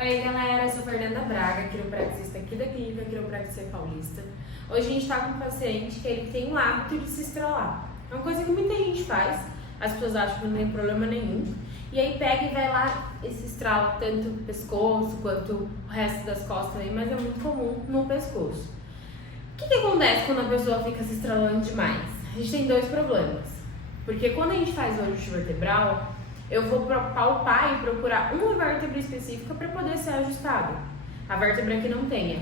Oi galera, eu sou Fernanda Braga, quiropraxista aqui da Clínica Quiropraxia Paulista. Hoje a gente está com um paciente que ele tem o hábito de se estralar. É uma coisa que muita gente faz, as pessoas acham que não tem problema nenhum. E aí pega e vai lá e se estrala tanto o pescoço quanto o resto das costas aí, mas é muito comum no pescoço. O que acontece quando a pessoa fica se estralando demais? A gente tem dois problemas. Porque quando a gente faz o ajuste vertebral, eu vou palpar e procurar uma vértebra específica para poder ser ajustada. A vértebra que não tenha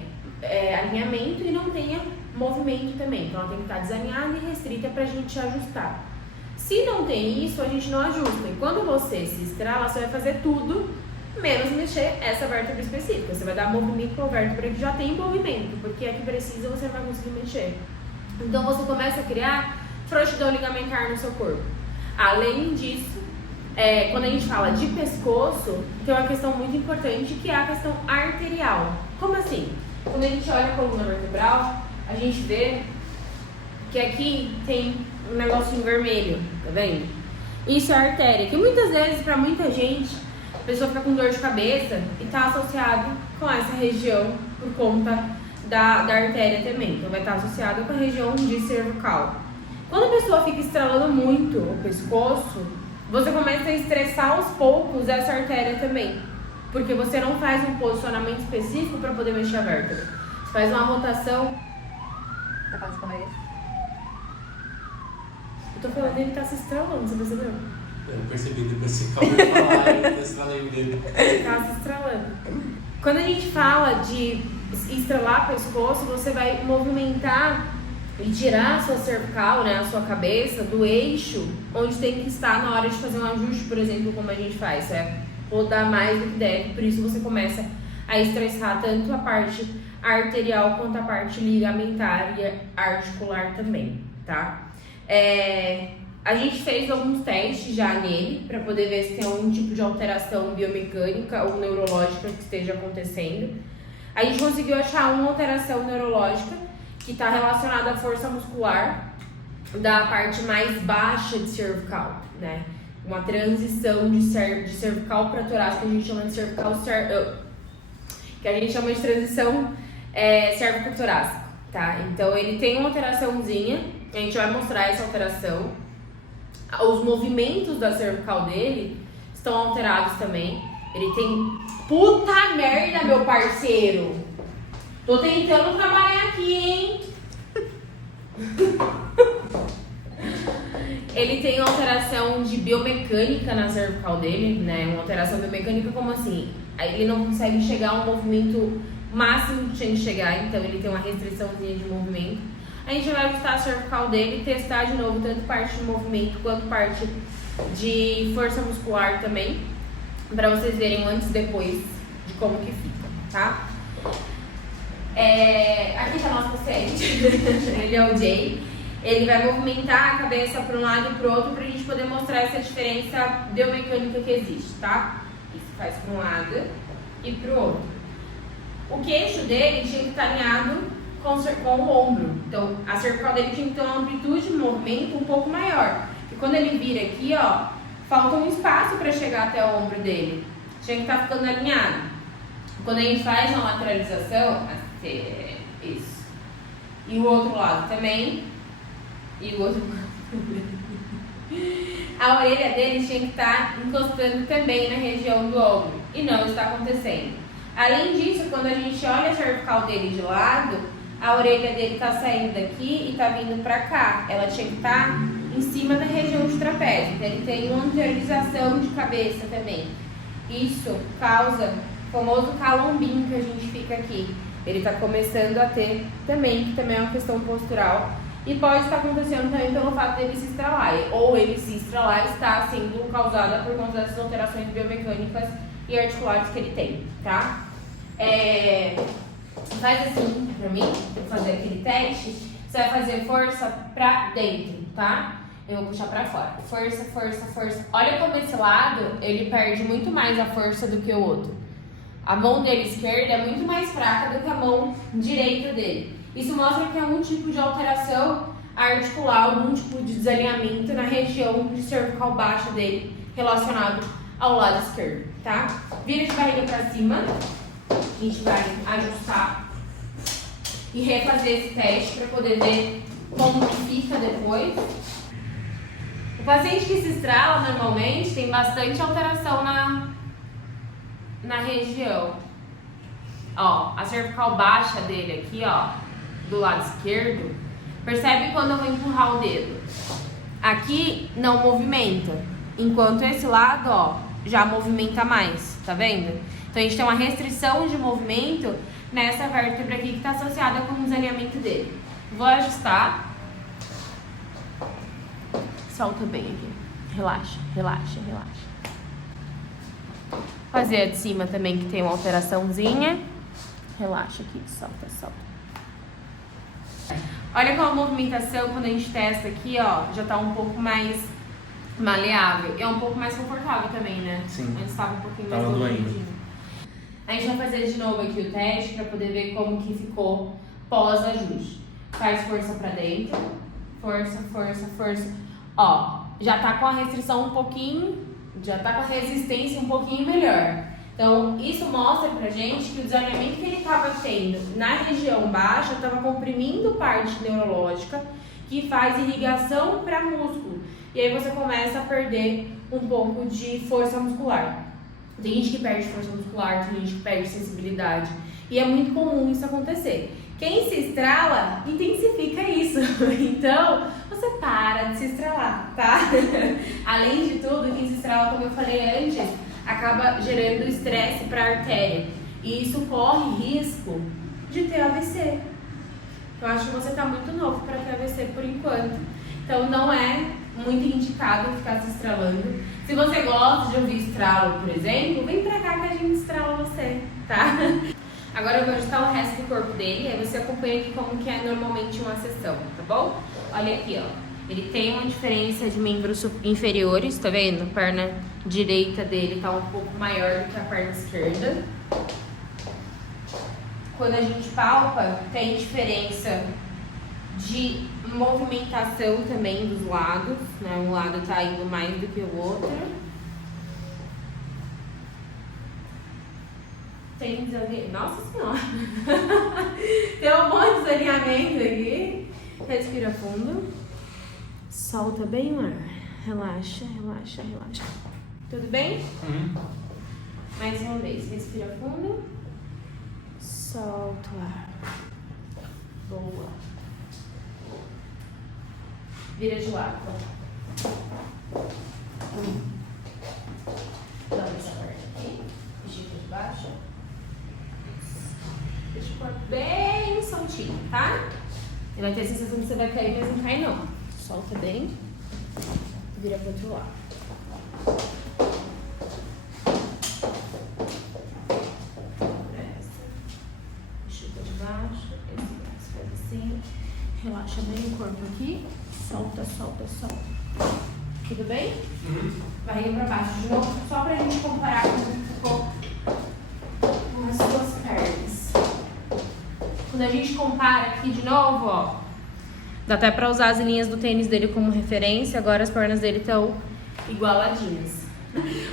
alinhamento e não tenha movimento também. Então ela tem que estar desalinhada e restrita para a gente ajustar. Se não tem isso, a gente não ajusta. E quando você se estrala, você vai fazer tudo menos mexer essa vértebra específica. Você vai dar movimento para a vértebra que já tem movimento, porque a que precisa você não vai conseguir mexer. Então você começa a criar frouxidão ligamentar no seu corpo. Além disso, quando a gente fala de pescoço, tem uma questão muito importante que é a questão arterial. Como assim? Quando a gente olha a coluna vertebral, a gente vê que aqui tem um negocinho vermelho, tá vendo? Isso é a artéria, que muitas vezes, para muita gente, a pessoa fica com dor de cabeça e está associado com essa região por conta da artéria também. Então vai estar associado com a região de cervical. Quando a pessoa fica estralando muito o pescoço, você começa a estressar aos poucos essa artéria também, porque você não faz um posicionamento específico para poder mexer a vértebra. Você faz uma rotação. Tá fácil comer isso? Eu tô falando dele tá se estralando, você percebeu? Eu percebi depois que você acabou de falar, eu estralei dele. Ele tá se estralando. Quando a gente fala de estralar o pescoço, você vai movimentar e tirar a sua cervical, né, a sua cabeça do eixo onde tem que estar na hora de fazer um ajuste, por exemplo, como a gente faz, rodar mais do que deve, por isso você começa a estressar tanto a parte arterial quanto a parte ligamentar e articular também, tá? A gente fez alguns testes já nele para poder ver se tem algum tipo de alteração biomecânica ou neurológica que esteja acontecendo. A gente conseguiu achar uma alteração neurológica que está relacionada à força muscular da parte mais baixa de cervical, né? Uma transição de cervical para torácica, que a gente chama de cervical, que a gente chama de transição cérvico-torácico, tá? Então ele tem uma alteraçãozinha, a gente vai mostrar essa alteração. Os movimentos da cervical dele estão alterados também. Ele tem... Puta merda, meu parceiro! Tô tentando trabalhar aqui, hein? Ele tem uma alteração de biomecânica na cervical dele, né? Uma alteração biomecânica como assim? Ele não consegue chegar a um movimento máximo que tinha que chegar, então ele tem uma restriçãozinha de movimento. A gente vai ajustar a cervical dele e testar de novo tanto parte de movimento quanto parte de força muscular também, pra vocês verem antes e depois de como que fica, tá? Aqui tá nosso paciente, ele é o Jay. Ele vai movimentar a cabeça para um lado e para o outro pra gente poder mostrar essa diferença biomecânica que existe, tá? Isso faz para um lado e para o outro. O queixo dele tinha que estar alinhado com o ombro. Então, a cervical dele tinha que ter uma amplitude de movimento um pouco maior. E quando ele vira aqui, ó, falta um espaço para chegar até o ombro dele. Tinha que estar ficando alinhado. Quando a gente faz uma lateralização, isso. E o outro lado também. E o outro lado também. A orelha dele tinha que estar encostando também na região do ombro. E não está acontecendo. Além disso, quando a gente olha a cervical dele de lado, a orelha dele está saindo daqui e está vindo para cá. Ela tinha que estar em cima da região de trapézio. Então ele tem uma anteriorização de cabeça também. Isso causa o famoso calombinho que a gente fica aqui. Ele está começando a ter também, que também é uma questão postural. E pode estar acontecendo também pelo fato dele se estralar. Ou ele se estralar está sendo causada por conta dessas alterações biomecânicas e articulares que ele tem, tá? Faz assim pra mim, pra fazer aquele teste. Você vai fazer força pra dentro, tá? Eu vou puxar pra fora. Força, força, força. Olha como esse lado, ele perde muito mais a força do que o outro. A mão dele esquerda é muito mais fraca do que a mão direita dele. Isso mostra que tem algum tipo de alteração articular, algum tipo de desalinhamento na região de cervical baixa dele, relacionado ao lado esquerdo, tá? Vira de barriga pra cima. A gente vai ajustar e refazer esse teste para poder ver como que fica depois. O paciente que se estrala normalmente tem bastante alteração na região. Ó, a cervical baixa dele aqui, ó, do lado esquerdo, percebe quando eu vou empurrar o dedo? Aqui não movimenta, enquanto esse lado, ó, já movimenta mais, tá vendo? Então a gente tem uma restrição de movimento nessa vértebra aqui que está associada com o desalinhamento dele. Vou ajustar. Solta bem aqui. Relaxa, relaxa, relaxa. Fazer a de cima também que tem uma alteraçãozinha. Relaxa aqui, solta, solta. Olha como a movimentação, quando a gente testa aqui, ó, já tá um pouco mais maleável. E é um pouco mais confortável também, né? Sim. Antes estava um pouquinho mais Tava dolorido. doendo. A gente vai fazer de novo aqui o teste para poder ver como que ficou pós-ajuste. Faz força pra dentro. Força, força, força. Ó, já tá com a restrição um pouquinho, já tá com a resistência um pouquinho melhor. Então, isso mostra pra gente que o desalinhamento que ele tava tendo na região baixa tava comprimindo parte neurológica que faz irrigação para músculo. E aí você começa a perder um pouco de força muscular. Tem gente que perde força muscular, tem gente que perde sensibilidade. E é muito comum isso acontecer. Quem se estrala, intensifica isso. Então, você para de se estralar, tá? Além de tudo, quem se estrala, como eu falei antes, acaba gerando estresse para a artéria. E isso corre risco de ter AVC. Eu acho que você está muito novo para ter AVC por enquanto. Então, não é muito indicado ficar se estralando. Se você gosta de ouvir estralo, por exemplo, vem pra cá que a gente estrala você, tá? Agora eu vou ajustar o resto do corpo dele, aí você acompanha aqui como que é normalmente uma sessão, tá bom? Olha aqui, ó. Ele tem uma diferença de membros inferiores, tá vendo? A perna direita dele tá um pouco maior do que a perna esquerda. Quando a gente palpa, tem diferença de movimentação também dos lados, né? Um lado tá indo mais do que o outro. Tem desalinhamento. Nossa senhora! Tem um monte de desalinhamento aqui. Respira fundo. Solta bem o ar. Relaxa, relaxa, relaxa. Tudo bem? Mais uma vez. Respira fundo. Solta o ar. Boa. Vira de lado. Dá essa parte aqui. Estica de baixo. Deixa o corpo bem soltinho, tá? Você vai ter a sensação que você vai cair, mas não cai não. Solta bem. Vira pro outro lado. Estica de baixo. Esse braço faz assim. Relaxa bem o corpo aqui. Solta, solta, solta. Tudo bem? Barriga pra baixo de novo, só pra gente comparar como ficou com as suas pernas. Quando a gente compara aqui de novo, ó, dá até pra usar as linhas do tênis dele como referência. Agora as pernas dele estão igualadinhas.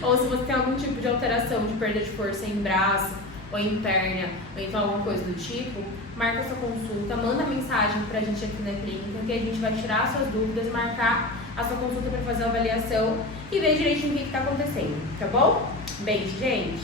Ou se você tem algum tipo de alteração de perda de força em braço ou em perna, ou então alguma coisa do tipo, marca sua consulta, manda mensagem pra gente aqui na clínica, que a gente vai tirar suas dúvidas, marcar a sua consulta pra fazer a avaliação e ver direitinho o que tá acontecendo, tá bom? Beijo, gente!